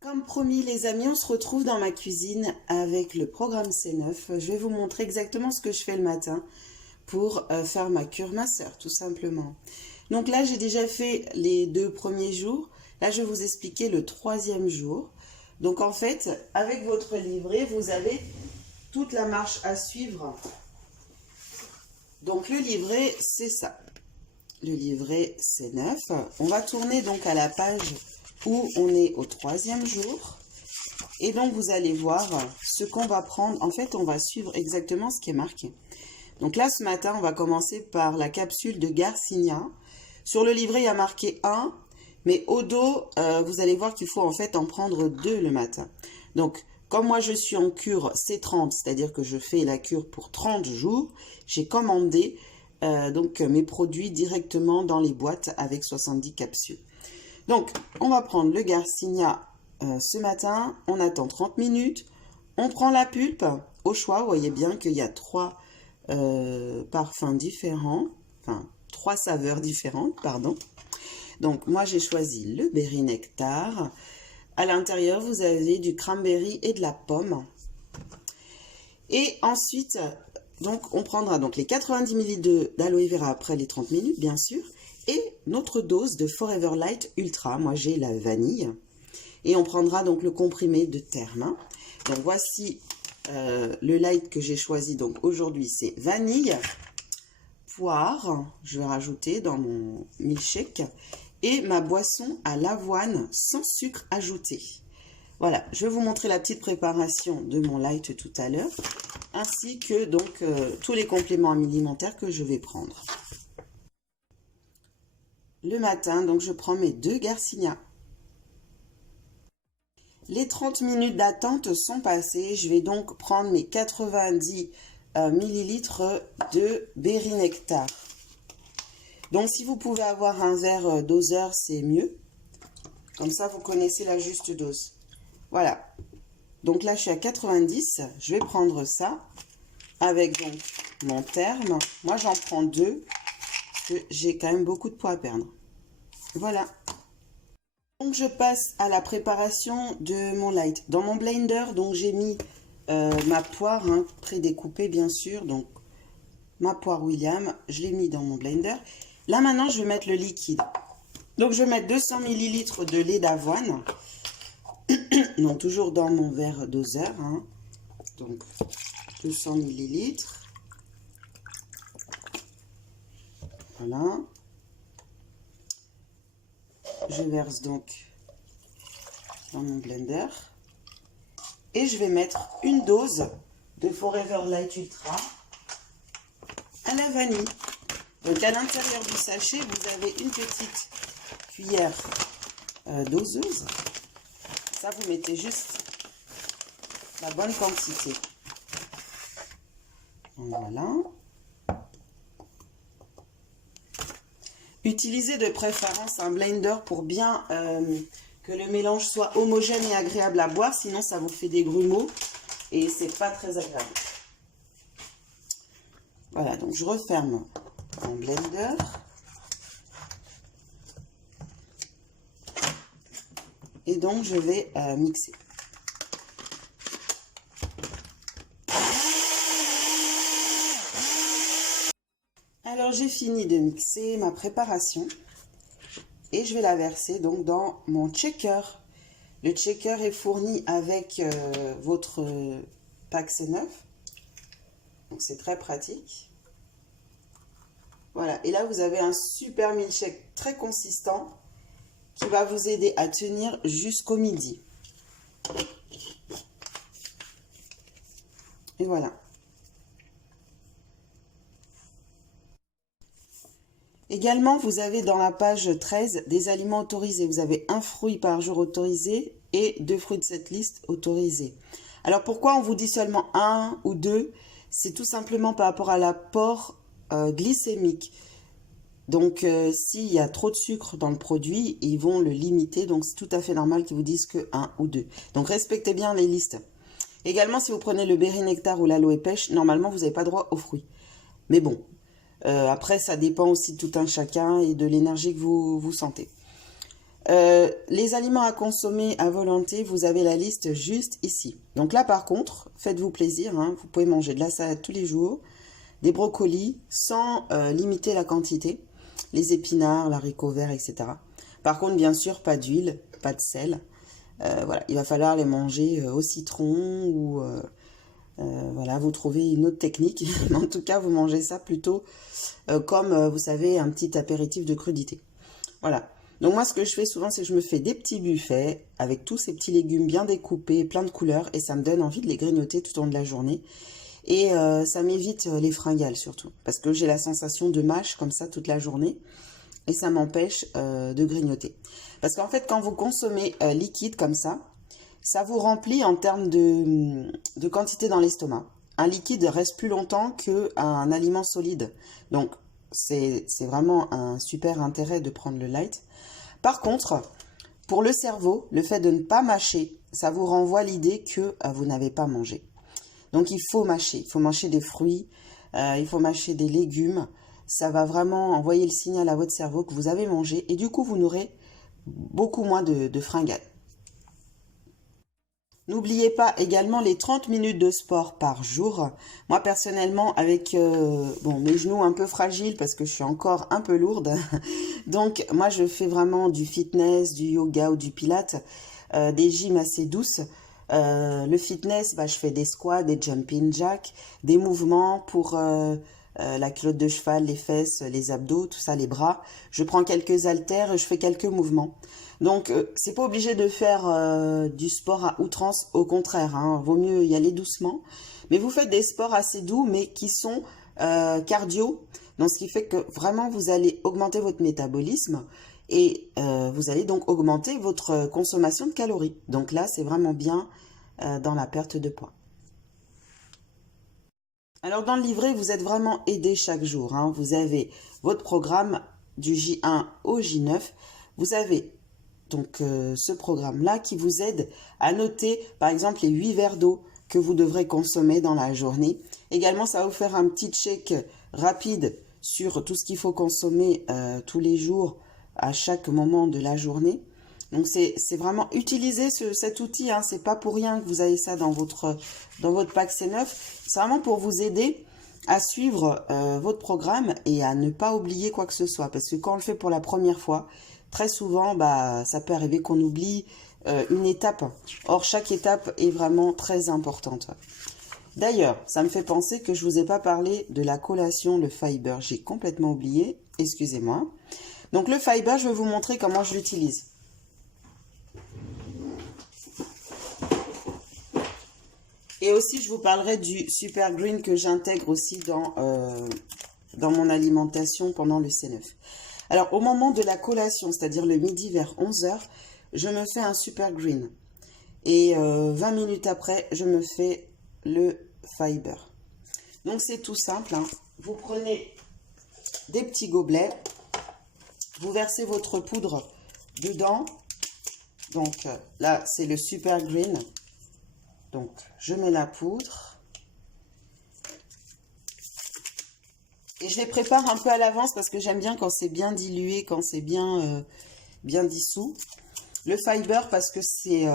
Comme promis les amis, on se retrouve dans ma cuisine avec le programme C9. Je vais vous montrer exactement ce que je fais le matin pour faire ma cure minceur, tout simplement. Donc là, j'ai déjà fait les 2 premiers jours. Là, je vais vous expliquer le 3e jour. Donc en fait, avec votre livret, vous avez toute la marche à suivre. Donc le livret, c'est ça. Le livret C9. On va tourner donc à la page où on est au 3e jour. Et donc, vous allez voir ce qu'on va prendre. En fait, on va suivre exactement ce qui est marqué. Donc là, ce matin, on va commencer par la capsule de Garcinia. Sur le livret, il y a marqué 1. Mais au dos, vous allez voir qu'il faut en fait en prendre 2 le matin. Donc, comme moi, je suis en cure C30, c'est-à-dire que je fais la cure pour 30 jours, j'ai commandé donc mes produits directement dans les boîtes avec 70 capsules. Donc, on va prendre le Garcinia ce matin, on attend 30 minutes, on prend la pulpe au choix, vous voyez bien qu'il y a 3 parfums différents, enfin 3 saveurs différentes, pardon. Donc, moi j'ai choisi le berry nectar. À l'intérieur, vous avez du cranberry et de la pomme. Et ensuite, donc, on prendra donc les 90 ml d'aloe vera après les 30 minutes, bien sûr. Et notre dose de Forever Light Ultra. Moi, j'ai la vanille. Et on prendra donc le comprimé de Therme. Donc, voici le light que j'ai choisi. Donc, aujourd'hui, c'est vanille, poire. Je vais rajouter dans mon milkshake. Et ma boisson à l'avoine sans sucre ajouté. Voilà, je vais vous montrer la petite préparation de mon light tout à l'heure. Ainsi que donc tous les compléments alimentaires que je vais prendre. Le matin, donc je prends mes 2 Garcinia. Les 30 minutes d'attente sont passées. Je vais donc prendre mes 90 ml de berry nectar. Donc si vous pouvez avoir un verre doseur, c'est mieux. Comme ça, vous connaissez la juste dose. Voilà. Donc là, je suis à 90. Je vais prendre ça avec donc mon Therme. Moi, j'en prends 2. J'ai quand même beaucoup de poids à perdre. Voilà. Donc, je passe à la préparation de mon light. Dans mon blender, donc j'ai mis ma poire, prédécoupée bien sûr. Donc, ma poire William, je l'ai mis dans mon blender. Là, maintenant, je vais mettre le liquide. Donc, je vais mettre 200 ml de lait d'avoine. Donc, toujours dans mon verre doseur. Donc, 200 ml. Voilà. Je verse donc dans mon blender. Et je vais mettre une dose de Forever Light Ultra à la vanille. Donc à l'intérieur du sachet, vous avez une petite cuillère doseuse. Ça, vous mettez juste la bonne quantité. Donc, voilà. Utilisez de préférence un blender pour bien que le mélange soit homogène et agréable à boire. Sinon, ça vous fait des grumeaux et c'est pas très agréable. Voilà, donc je referme mon blender. Et donc, je vais mixer. Alors, j'ai fini de mixer ma préparation. Et je vais la verser donc dans mon shaker. Le shaker est fourni avec votre pack C9. Donc, c'est très pratique. Voilà. Et là, vous avez un super milkshake très consistant qui va vous aider à tenir jusqu'au midi. Et voilà. Également, vous avez dans la page 13 des aliments autorisés. Vous avez 1 fruit par jour autorisé et 2 fruits de cette liste autorisés. Alors, pourquoi on vous dit seulement 1 ou 2? C'est tout simplement par rapport à l'apport glycémique. Donc, s'il y a trop de sucre dans le produit, ils vont le limiter. Donc, c'est tout à fait normal qu'ils vous disent que 1 ou 2. Donc, respectez bien les listes. Également, si vous prenez le berry nectar ou l'aloe pêche, normalement, vous n'avez pas droit aux fruits. Mais bon, après, ça dépend aussi de tout un chacun et de l'énergie que vous sentez. Les aliments à consommer à volonté, vous avez la liste juste ici. Donc là, par contre, faites-vous plaisir, hein, vous pouvez manger de la salade tous les jours, des brocolis sans limiter la quantité, les épinards, l'haricot vert, etc. Par contre, bien sûr, pas d'huile, pas de sel. Voilà, il va falloir les manger au citron ou voilà, vous trouvez une autre technique. Mais en tout cas, vous mangez ça plutôt comme, vous savez, un petit apéritif de crudité. Voilà. Donc moi, ce que je fais souvent, c'est que je me fais des petits buffets avec tous ces petits légumes bien découpés, plein de couleurs, et ça me donne envie de les grignoter tout au long de la journée. Et ça m'évite les fringales surtout, parce que j'ai la sensation de mâche comme ça toute la journée, et ça m'empêche de grignoter. Parce qu'en fait, quand vous consommez liquide comme ça vous remplit en termes de quantité dans l'estomac. Un liquide reste plus longtemps qu'un aliment solide. Donc, c'est vraiment un super intérêt de prendre le light. Par contre, pour le cerveau, le fait de ne pas mâcher, ça vous renvoie l'idée que vous n'avez pas mangé. Donc, il faut mâcher. Il faut mâcher des fruits, il faut mâcher des légumes. Ça va vraiment envoyer le signal à votre cerveau que vous avez mangé. Et du coup, vous n'aurez beaucoup moins de fringales. N'oubliez pas également les 30 minutes de sport par jour. Moi, personnellement, avec mes genoux un peu fragiles parce que je suis encore un peu lourde. Donc, moi, je fais vraiment du fitness, du yoga ou du pilates, des gyms assez douces. Le fitness, je fais des squats, des jumping jacks, des mouvements pour la culotte de cheval, les fesses, les abdos, tout ça, les bras. Je prends quelques haltères et je fais quelques mouvements. Donc, c'est pas obligé de faire du sport à outrance, au contraire, hein, vaut mieux y aller doucement. Mais vous faites des sports assez doux, mais qui sont cardio, donc ce qui fait que vraiment vous allez augmenter votre métabolisme et vous allez donc augmenter votre consommation de calories. Donc là, c'est vraiment bien dans la perte de poids. Alors dans le livret, vous êtes vraiment aidé chaque jour, hein. Vous avez votre programme du J1 au J9. Vous avez donc ce programme-là qui vous aide à noter par exemple les 8 verres d'eau que vous devrez consommer dans la journée. Également, ça va vous faire un petit check rapide sur tout ce qu'il faut consommer tous les jours à chaque moment de la journée. Donc c'est vraiment utiliser cet outil, hein. C'est pas pour rien que vous avez ça dans votre pack C9. C'est vraiment pour vous aider à suivre votre programme et à ne pas oublier quoi que ce soit. Parce que quand on le fait pour la première fois, très souvent, ça peut arriver qu'on oublie une étape. Or, chaque étape est vraiment très importante. D'ailleurs, ça me fait penser que je ne vous ai pas parlé de la collation, le fiber. J'ai complètement oublié, excusez-moi. Donc, le fiber, je vais vous montrer comment je l'utilise. Et aussi, je vous parlerai du Super Green que j'intègre aussi dans mon alimentation pendant le C9. Alors, au moment de la collation, c'est-à-dire le midi vers 11 h, je me fais un Super Green. Et 20 minutes après, je me fais le fiber. Donc, c'est tout simple, hein. Vous prenez des petits gobelets, vous versez votre poudre dedans. Donc, là, c'est le Super Green. Donc, je mets la poudre. Et je les prépare un peu à l'avance parce que j'aime bien quand c'est bien dilué, quand c'est bien dissous. Le fiber parce que c'est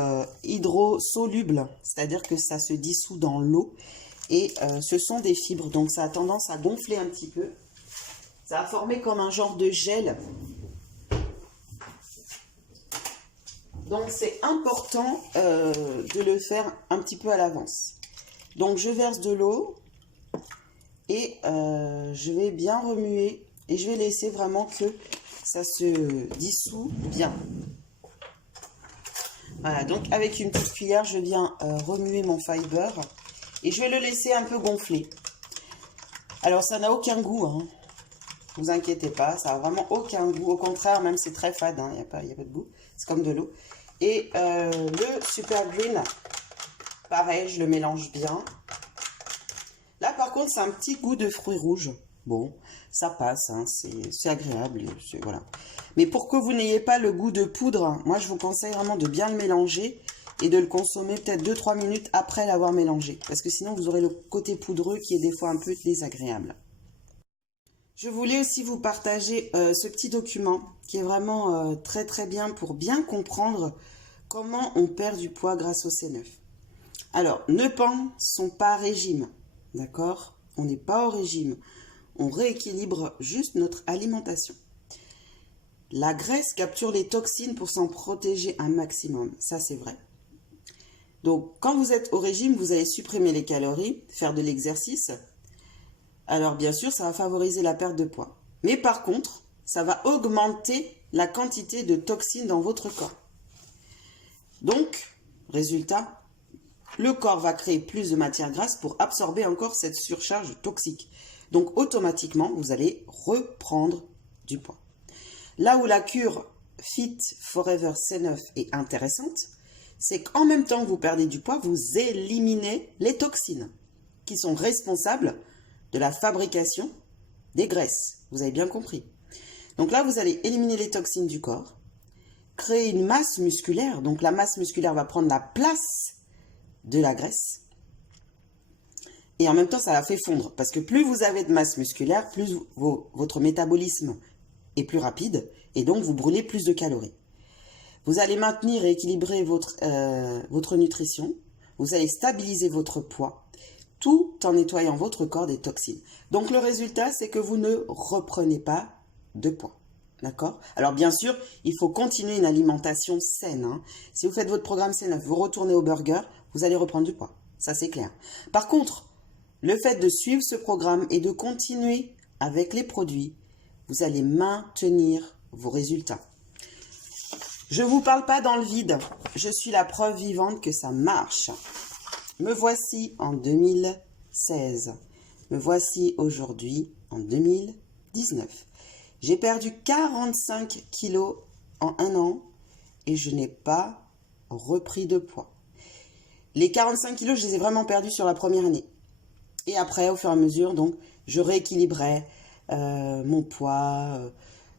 hydrosoluble, c'est-à-dire que ça se dissout dans l'eau. Et ce sont des fibres, donc ça a tendance à gonfler un petit peu. Ça va former comme un genre de gel. Donc c'est important de le faire un petit peu à l'avance. Donc je verse de l'eau. Et je vais bien remuer et je vais laisser vraiment que ça se dissout bien. Voilà, donc avec une petite cuillère, je viens remuer mon fiber et je vais le laisser un peu gonfler. Alors ça n'a aucun goût, hein. Ne vous inquiétez pas, ça n'a vraiment aucun goût. Au contraire, même c'est très fade, hein. Il n'y a pas de goût, c'est comme de l'eau. Et le Super Green, pareil, je le mélange bien. Là, par contre, c'est un petit goût de fruits rouges. Bon, ça passe, hein, c'est agréable, voilà. Mais pour que vous n'ayez pas le goût de poudre, moi, je vous conseille vraiment de bien le mélanger et de le consommer peut-être 2-3 minutes après l'avoir mélangé. Parce que sinon, vous aurez le côté poudreux qui est des fois un peu désagréable. Je voulais aussi vous partager ce petit document qui est vraiment très très bien pour bien comprendre comment on perd du poids grâce au C9. Alors, ne pensons pas régime, d'accord? On n'est pas au régime. On rééquilibre juste notre alimentation. La graisse capture les toxines pour s'en protéger un maximum. Ça, c'est vrai. Donc, quand vous êtes au régime, vous allez supprimer les calories, faire de l'exercice. Alors, bien sûr, ça va favoriser la perte de poids. Mais par contre, ça va augmenter la quantité de toxines dans votre corps. Donc, résultat, le corps va créer plus de matière grasse pour absorber encore cette surcharge toxique. Donc, automatiquement, vous allez reprendre du poids. Là où la cure Fit Forever C9 est intéressante, c'est qu'en même temps que vous perdez du poids, vous éliminez les toxines qui sont responsables de la fabrication des graisses. Vous avez bien compris. Donc là, vous allez éliminer les toxines du corps, créer une masse musculaire. Donc la masse musculaire va prendre la place de la graisse. Et en même temps, ça la fait fondre. Parce que plus vous avez de masse musculaire, plus votre métabolisme est plus rapide. Et donc, vous brûlez plus de calories. Vous allez maintenir et équilibrer votre nutrition. Vous allez stabiliser votre poids, tout en nettoyant votre corps des toxines. Donc, le résultat, c'est que vous ne reprenez pas de poids. D'accord? Alors, bien sûr, il faut continuer une alimentation saine. Hein. Si vous faites votre programme C9, vous retournez au burger, vous allez reprendre du poids. Ça, c'est clair. Par contre, le fait de suivre ce programme et de continuer avec les produits, vous allez maintenir vos résultats. Je ne vous parle pas dans le vide. Je suis la preuve vivante que ça marche. Me voici en 2016. Me voici aujourd'hui en 2019. J'ai perdu 45 kilos en un an et je n'ai pas repris de poids. Les 45 kilos, je les ai vraiment perdus sur la première année. Et après, au fur et à mesure, donc, je rééquilibrais mon poids.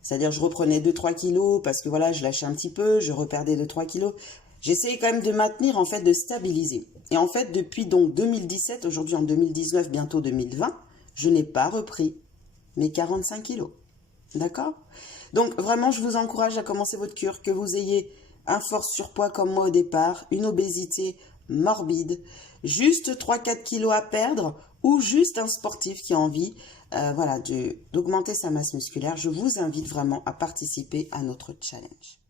C'est-à-dire, je reprenais 2-3 kilos parce que voilà, je lâchais un petit peu, je reperdais 2-3 kilos. J'essayais quand même de maintenir, en fait, de stabiliser. Et en fait, depuis donc 2017, aujourd'hui en 2019, bientôt 2020, je n'ai pas repris mes 45 kilos. D'accord? Donc, vraiment, je vous encourage à commencer votre cure, que vous ayez un fort surpoids comme moi au départ, une obésité morbide, juste 3-4 kilos à perdre ou juste un sportif qui a envie voilà, d'augmenter sa masse musculaire. Je vous invite vraiment à participer à notre challenge.